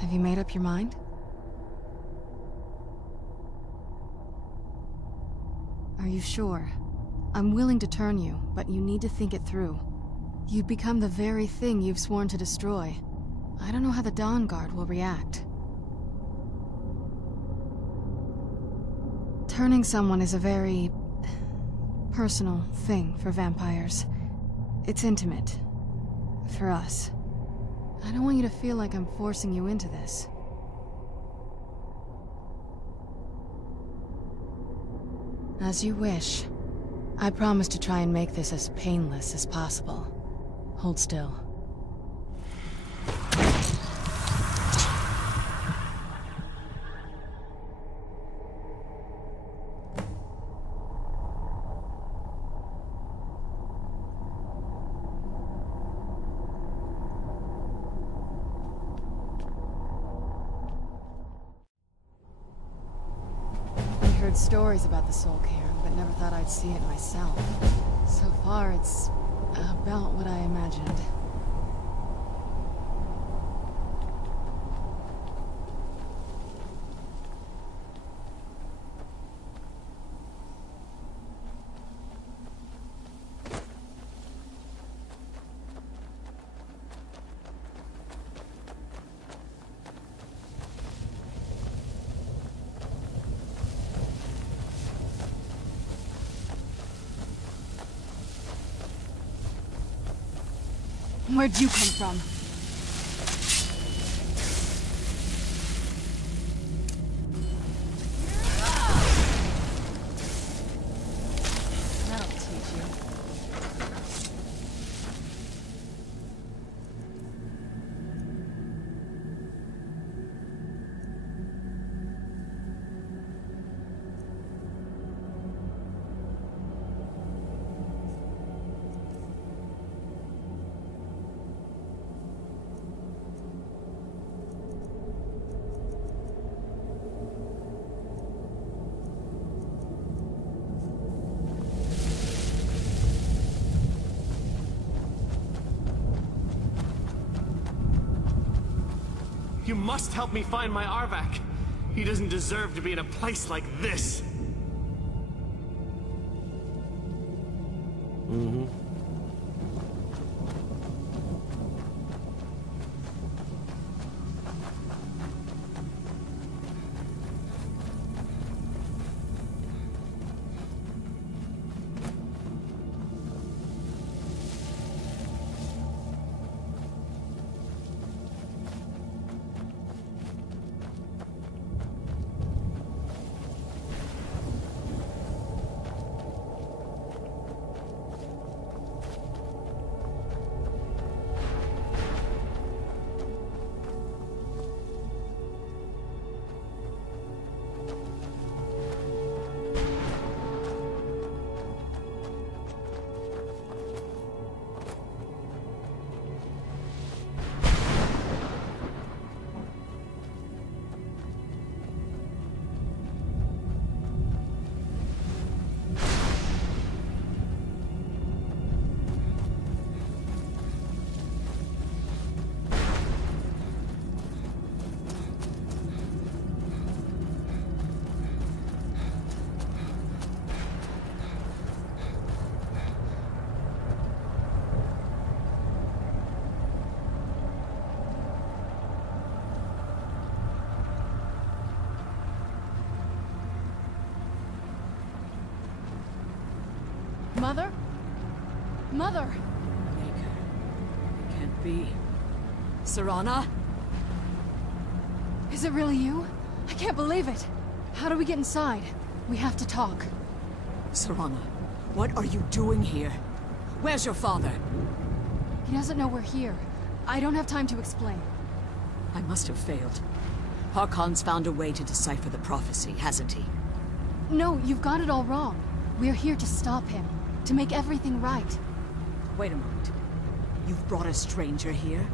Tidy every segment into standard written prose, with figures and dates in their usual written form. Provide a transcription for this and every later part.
Have you made up your mind? Are you sure? I'm willing to turn you, but you need to think it through. You'd become the very thing you've sworn to destroy. I don't know how the Dawn Guard will react. Turning someone is a very personal thing for vampires. It's intimate. For us. I don't want you to feel like I'm forcing you into this. As you wish. I promise to try and make this as painless as possible. Hold still. I heard stories about the Soul Carin, but never thought I'd see it myself. So far, it's about what I imagined. Where'd you come from? That'll teach you. You must help me find my Arvak. He doesn't deserve to be in a place like this. Mother? Mother! Baker. It can't be. Serana? Is it really you? I can't believe it. How do we get inside? We have to talk. Serana, what are you doing here? Where's your father? He doesn't know we're here. I don't have time to explain. I must have failed. Harkon's found a way to decipher the prophecy, hasn't he? No, you've got it all wrong. We're here to stop him. To make everything right. Wait a moment. You've brought a stranger here?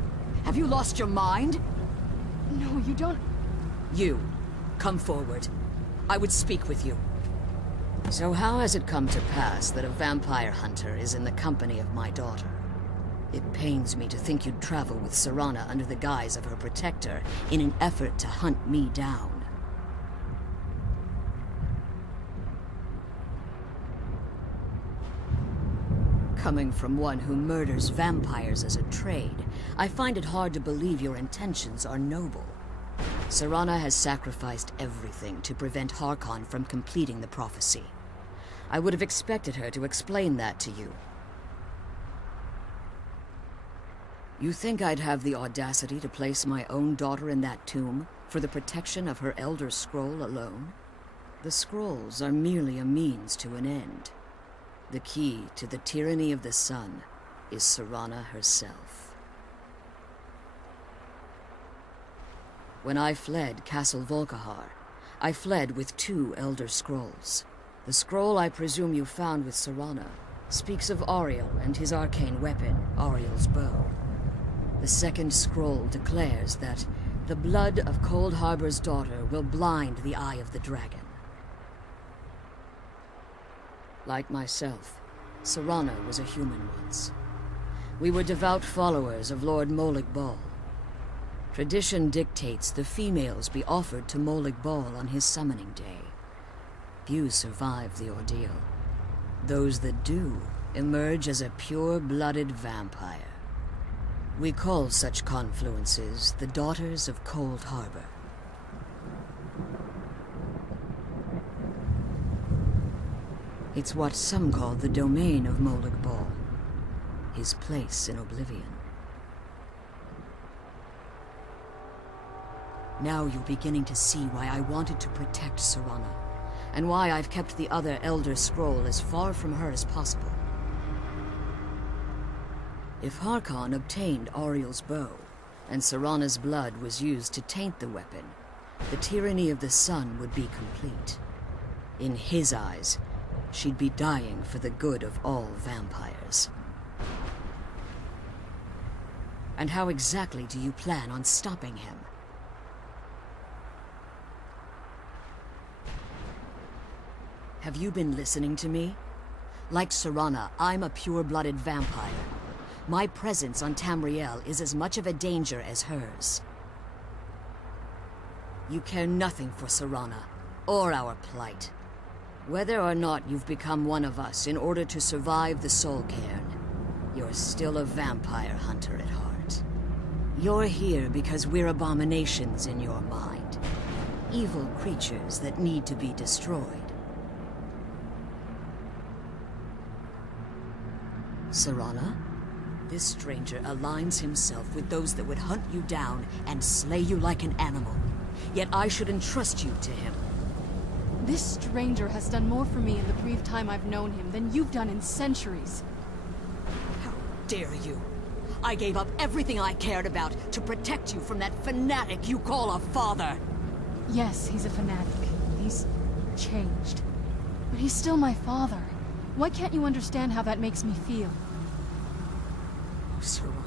Have you lost your mind? No, you don't... You, come forward. I would speak with you. So how has it come to pass that a vampire hunter is in the company of my daughter? It pains me to think you'd travel with Serana under the guise of her protector in an effort to hunt me down. Coming from one who murders vampires as a trade, I find it hard to believe your intentions are noble. Serana has sacrificed everything to prevent Harkon from completing the prophecy. I would have expected her to explain that to you. You think I'd have the audacity to place my own daughter in that tomb for the protection of her Elder Scroll alone? The scrolls are merely a means to an end. The key to the tyranny of the sun is Serana herself. When I fled Castle Volkihar, I fled with 2 Elder Scrolls. The scroll I presume you found with Serana speaks of Auriel and his arcane weapon, Auriel's bow. The second scroll declares that the blood of Cold Harbor's daughter will blind the eye of the dragon. Like myself, Serana was a human once. We were devout followers of Lord Molig Bal. Tradition dictates the females be offered to Molig Bal on his summoning day. Few survive the ordeal. Those that do emerge as a pure-blooded vampire. We call such confluences the Daughters of Cold Harbor. It's what some call the domain of Molig Bal, his place in oblivion. Now you're beginning to see why I wanted to protect Serana, and why I've kept the other Elder Scroll as far from her as possible. If Harkon obtained Auriel's bow, and Serana's blood was used to taint the weapon, the tyranny of the sun would be complete. In his eyes, she'd be dying for the good of all vampires. And how exactly do you plan on stopping him? Have you been listening to me? Like Serana, I'm a pure-blooded vampire. My presence on Tamriel is as much of a danger as hers. You care nothing for Serana, or our plight. Whether or not you've become one of us in order to survive the Soul Carin, you're still a vampire hunter at heart. You're here because we're abominations in your mind. Evil creatures that need to be destroyed. Serana? This stranger aligns himself with those that would hunt you down and slay you like an animal. Yet I should entrust you to him. This stranger has done more for me in the brief time I've known him than you've done in centuries. How dare you? I gave up everything I cared about to protect you from that fanatic you call a father. Yes, he's a fanatic. He's changed. But he's still my father. Why can't you understand how that makes me feel? Serana,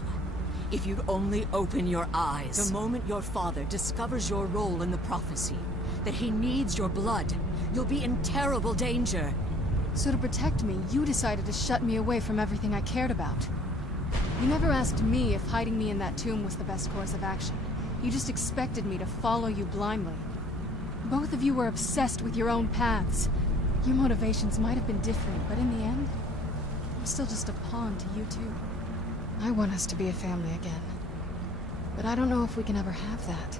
if you'd only open your eyes. The moment your father discovers your role in the prophecy, that he needs your blood, you'll be in terrible danger. So to protect me, you decided to shut me away from everything I cared about. You never asked me if hiding me in that tomb was the best course of action. You just expected me to follow you blindly. Both of you were obsessed with your own paths. Your motivations might have been different, but in the end, I'm still just a pawn to you two. I want us to be a family again. But I don't know if we can ever have that.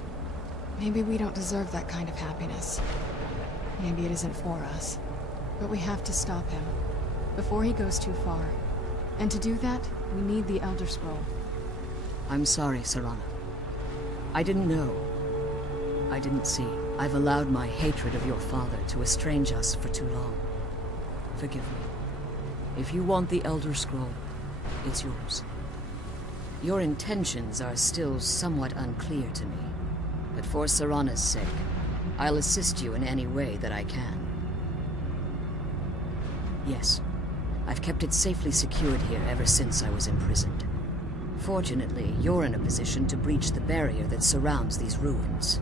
Maybe we don't deserve that kind of happiness. Maybe it isn't for us. But we have to stop him, before he goes too far. And to do that, we need the Elder Scroll. I'm sorry, Serana. I didn't know. I didn't see. I've allowed my hatred of your father to estrange us for too long. Forgive me. If you want the Elder Scroll, it's yours. Your intentions are still somewhat unclear to me, but for Serana's sake, I'll assist you in any way that I can. Yes, I've kept it safely secured here ever since I was imprisoned. Fortunately, you're in a position to breach the barrier that surrounds these ruins.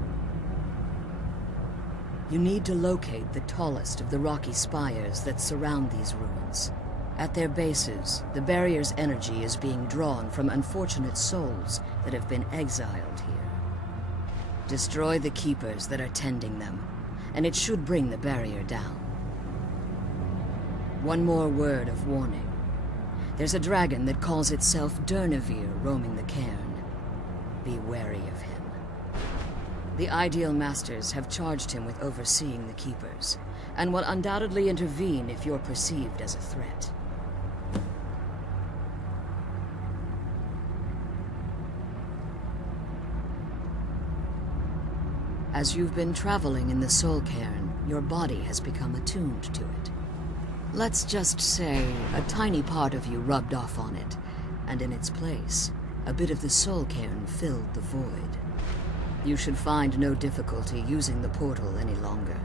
You need to locate the tallest of the rocky spires that surround these ruins. At their bases, the barrier's energy is being drawn from unfortunate souls that have been exiled here. Destroy the keepers that are tending them, and it should bring the barrier down. One more word of warning. There's a dragon that calls itself Durnevere roaming the cairn. Be wary of him. The Ideal Masters have charged him with overseeing the keepers, and will undoubtedly intervene if you're perceived as a threat. As you've been traveling in the Soul Carin, your body has become attuned to it. Let's just say a tiny part of you rubbed off on it, and in its place, a bit of the Soul Carin filled the void. You should find no difficulty using the portal any longer.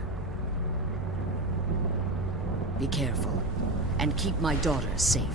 Be careful, and keep my daughter safe.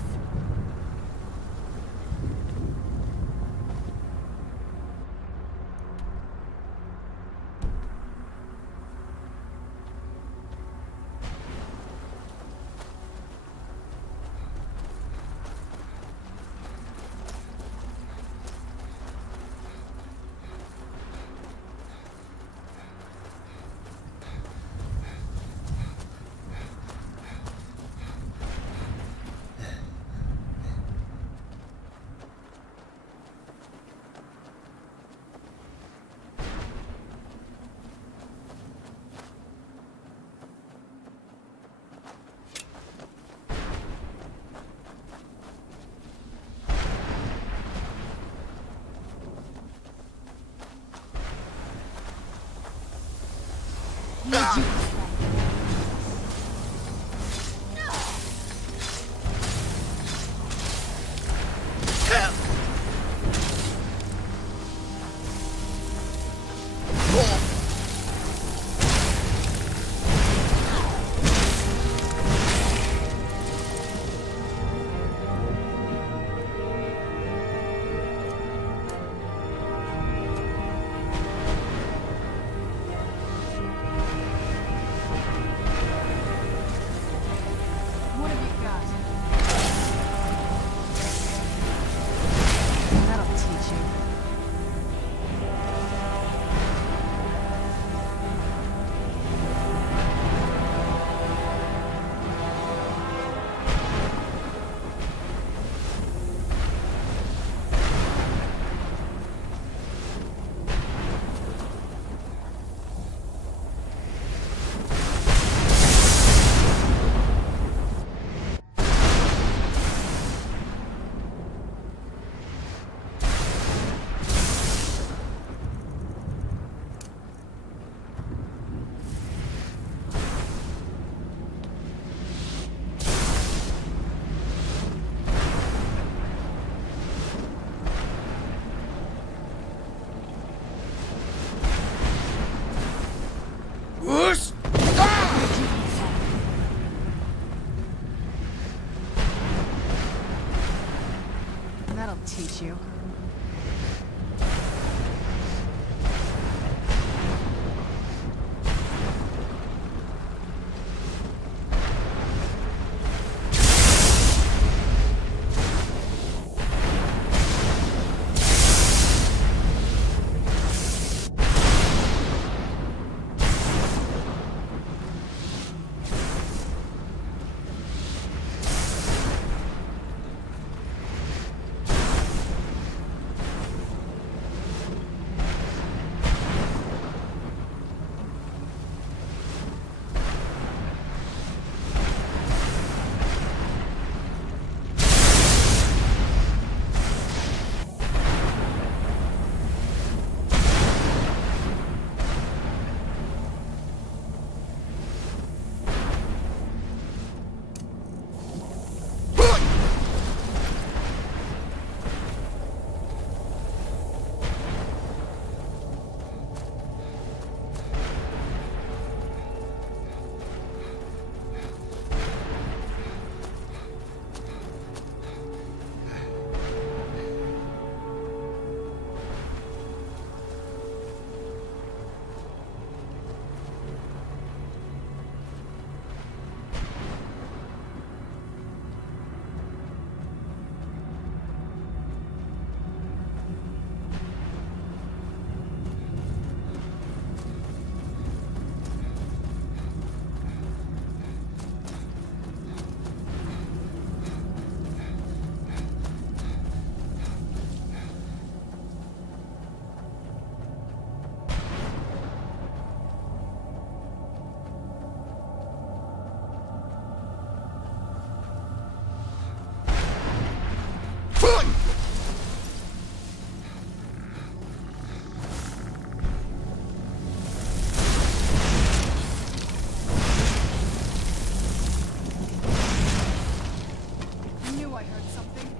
That'll teach you. heard something.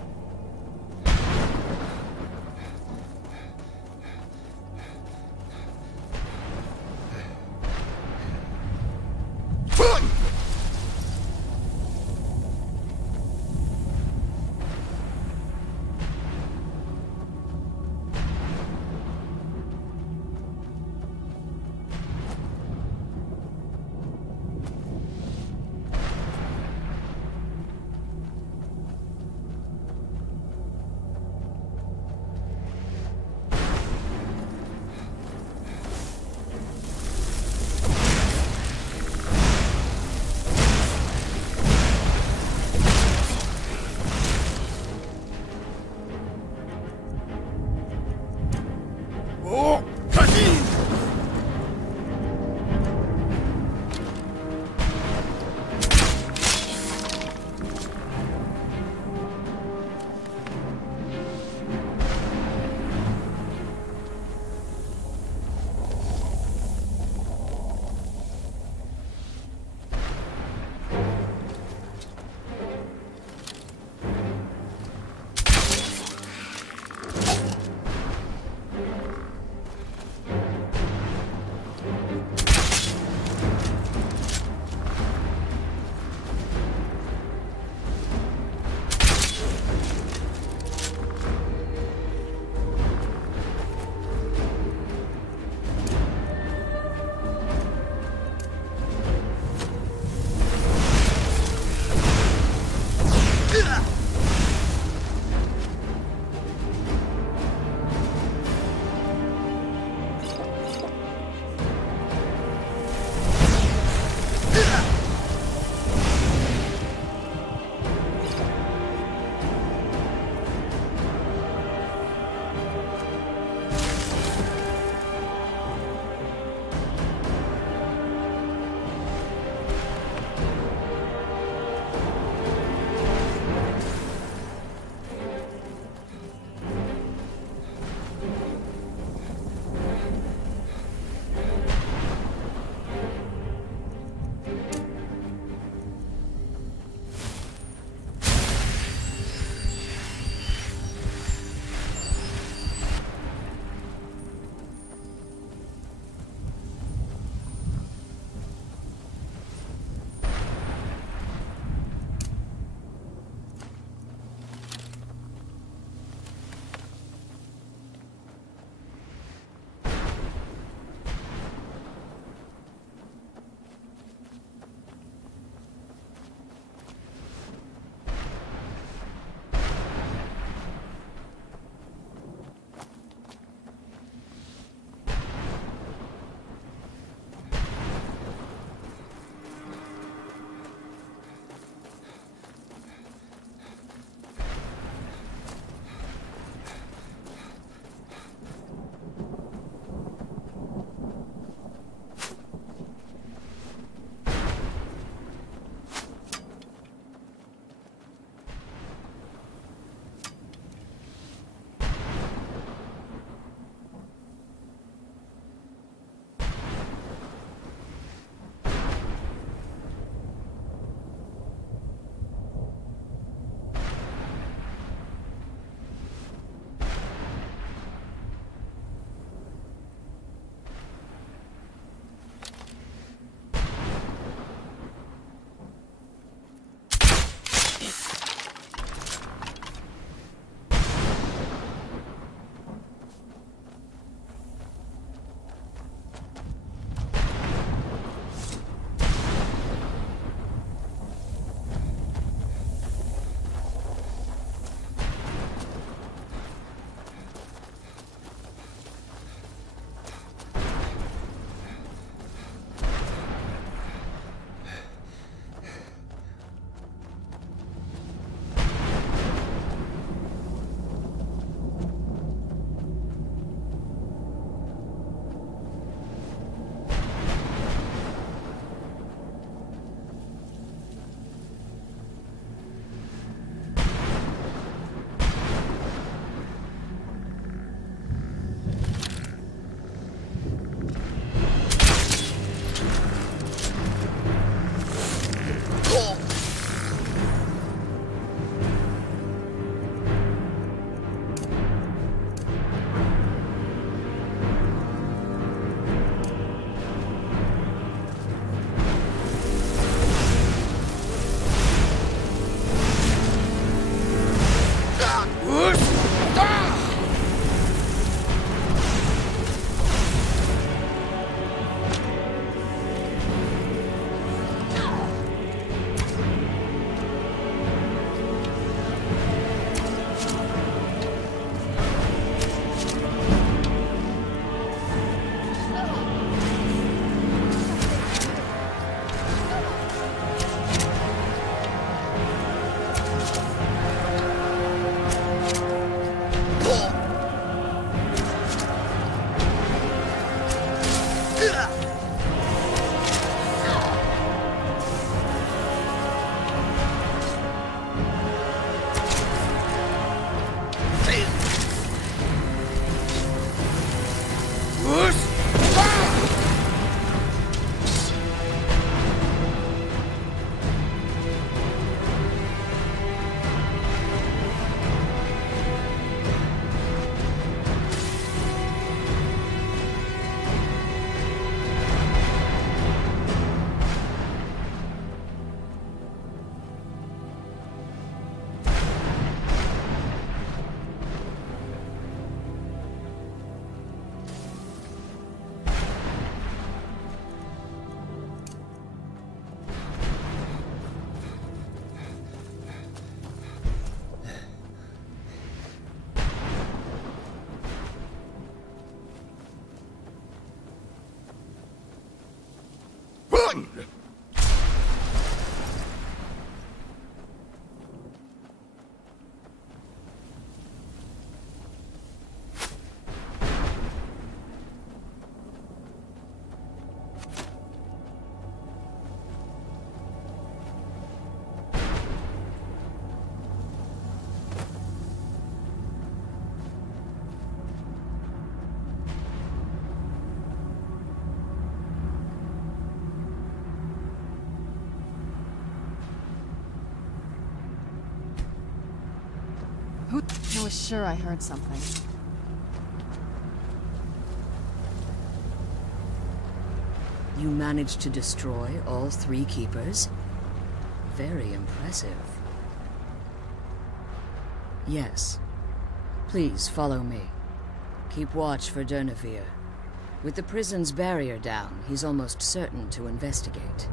I was sure I heard something. You managed to destroy all 3 keepers? Very impressive. Yes. Please follow me. Keep watch for Durnevere. With the prison's barrier down, he's almost certain to investigate.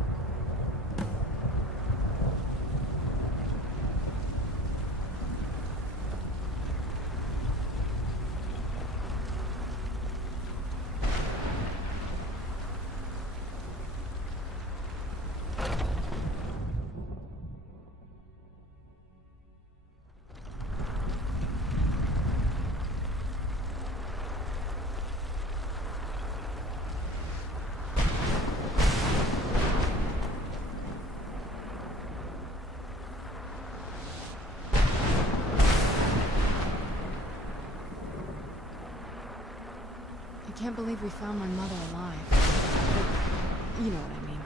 I can't believe we found my mother alive. But you know what I mean.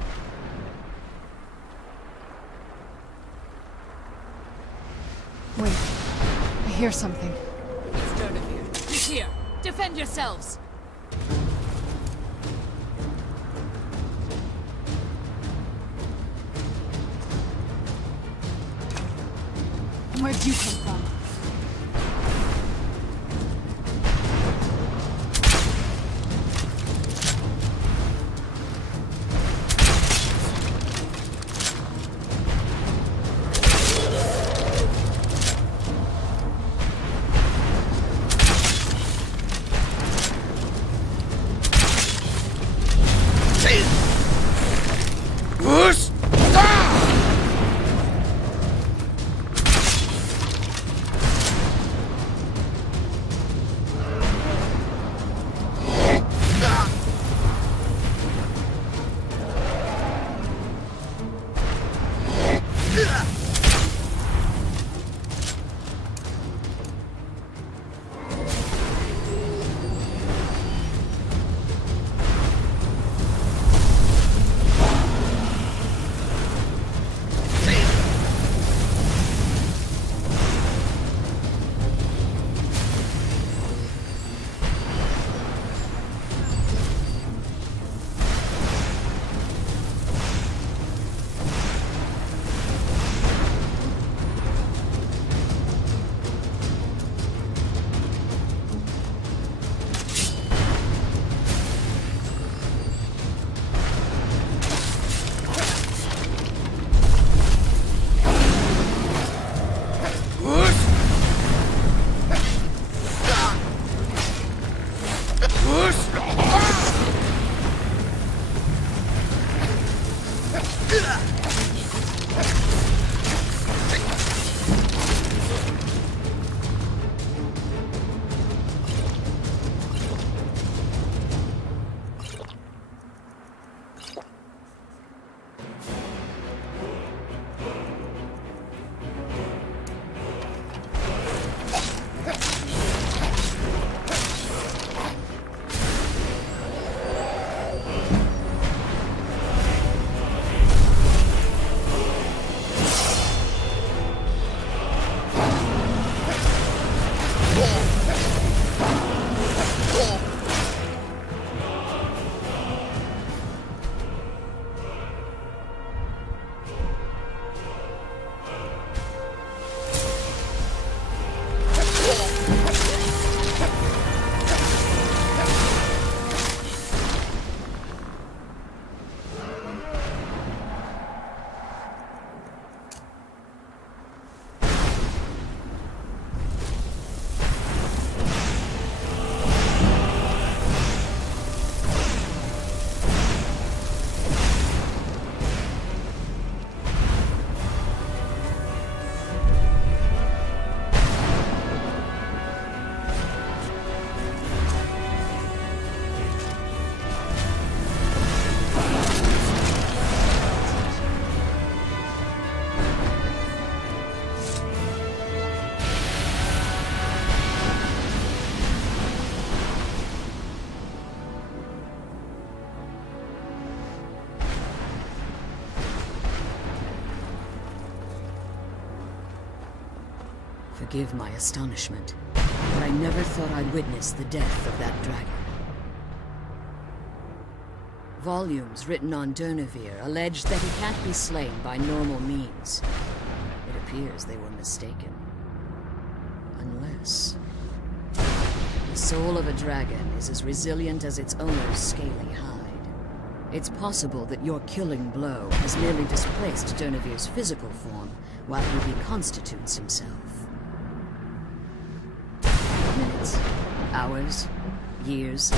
Wait. I hear something. It's Durnevere. He's here. Defend yourselves! Where'd you come from? Forgive my astonishment, but I never thought I'd witness the death of that dragon. Volumes written on Durnevere allege that he can't be slain by normal means. It appears they were mistaken. Unless... the soul of a dragon is as resilient as its owner's scaly hide. It's possible that your killing blow has merely displaced Durnevere's physical form while he reconstitutes himself. Minutes, hours, years,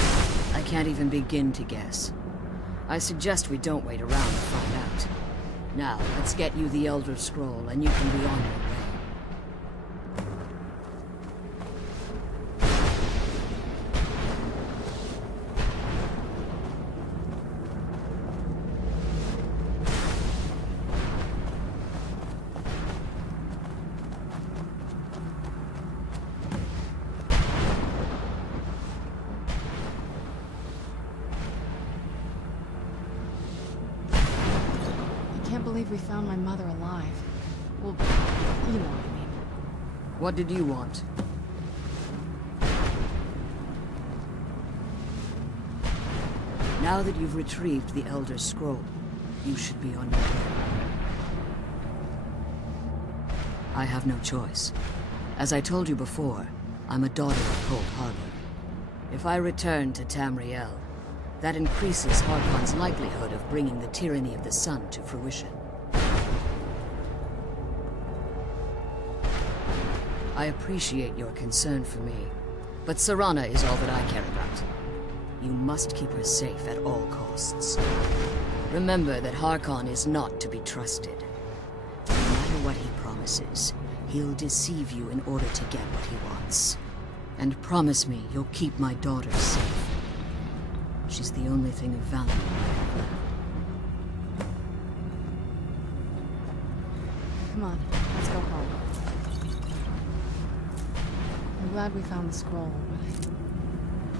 I can't even begin to guess. I suggest we don't wait around to find out. Now, let's get you the Elder Scroll and you can be on your way. We found my mother alive. Well, you know what I mean. What did you want? Now that you've retrieved the Elder Scroll, you should be on your way. I have no choice. As I told you before, I'm a daughter of Cold Harbor. If I return to Tamriel, that increases Harkon's likelihood of bringing the tyranny of the Sun to fruition. I appreciate your concern for me, but Serana is all that I care about. You must keep her safe at all costs. Remember that Harkon is not to be trusted. No matter what he promises, he'll deceive you in order to get what he wants. And promise me you'll keep my daughter safe. She's the only thing of value I have left. Come on, let's go home. I'm glad we found the scroll,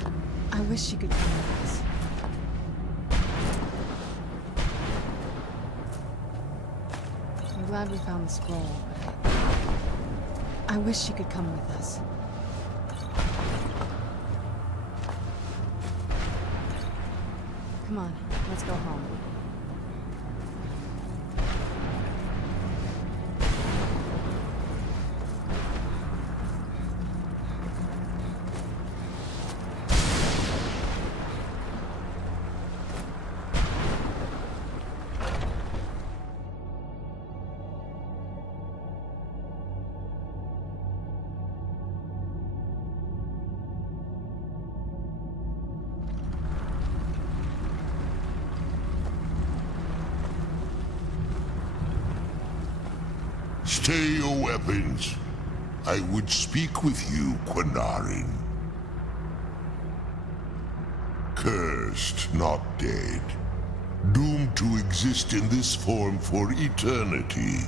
but I wish she could come with us. I'm glad we found the scroll, but I wish she could come with us. Come on, let's go home. Stay your weapons. I would speak with you, Quinarin. Cursed, not dead. Doomed to exist in this form for eternity.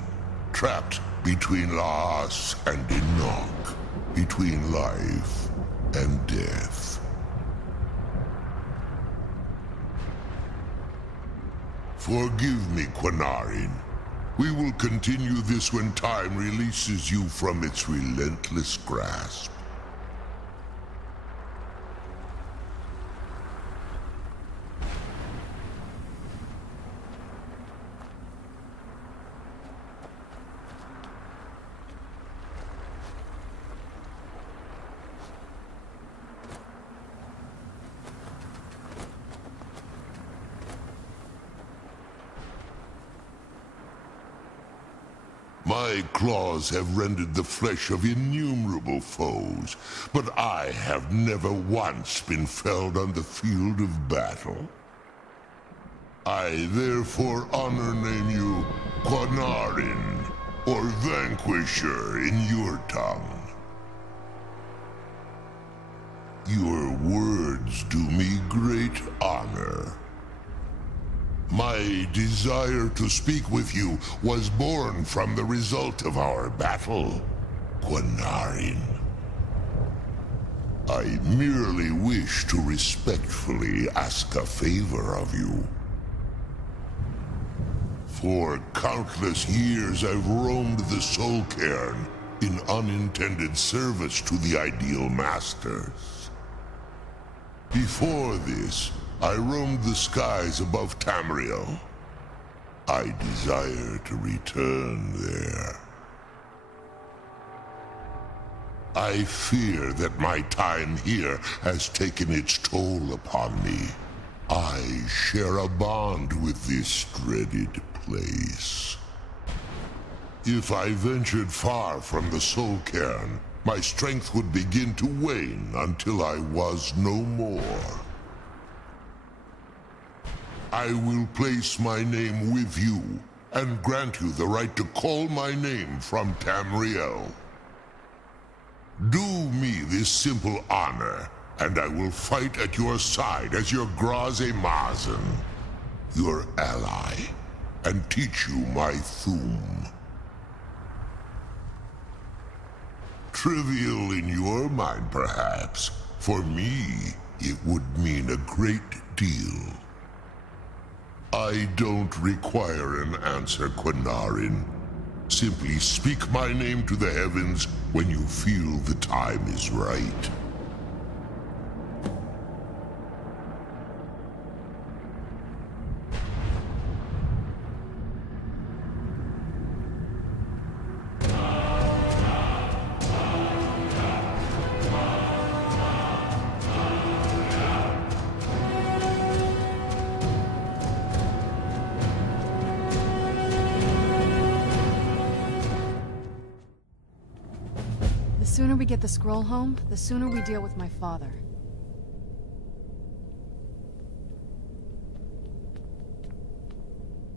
Trapped between Laas and Enoch. Between life and death. Forgive me, Quinarin. We will continue this when time releases you from its relentless grasp. My claws have rended the flesh of innumerable foes, but I have never once been felled on the field of battle. I therefore honor name you Quinarin, or Vanquisher in your tongue. Your words do me great honor. My desire to speak with you was born from the result of our battle, Quinarin. I merely wish to respectfully ask a favor of you. For countless years I've roamed the Soul Carin, in unintended service to the ideal masters. Before this, I roamed the skies above Tamriel. I desire to return there. I fear that my time here has taken its toll upon me. I share a bond with this dreaded place. If I ventured far from the Soul Carin, my strength would begin to wane until I was no more. I will place my name with you, and grant you the right to call my name from Tamriel. Do me this simple honor, and I will fight at your side as your Graze Mazen, your ally, and teach you my Thum. Trivial in your mind, perhaps. For me, it would mean a great deal. I don't require an answer, Quinarin. Simply speak my name to the heavens when you feel the time is right. The sooner we get the scroll home, the sooner we deal with my father.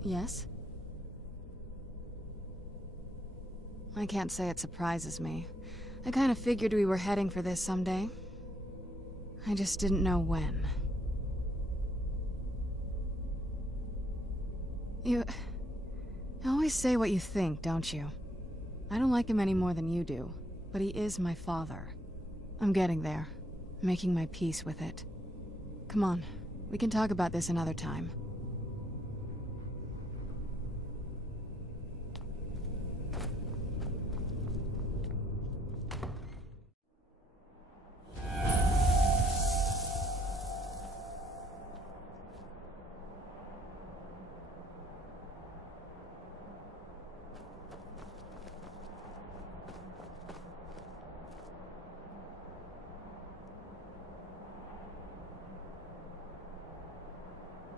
Yes? I can't say it surprises me. I kind of figured we were heading for this someday. I just didn't know when. You always say what you think, don't you? I don't like him any more than you do, but he is my father. I'm getting there, making my peace with it. Come on, we can talk about this another time.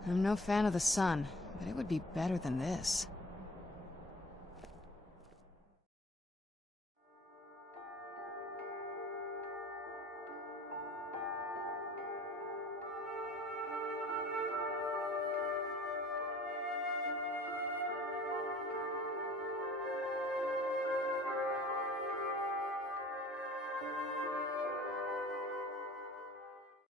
I'm no fan of the sun, but it would be better than this.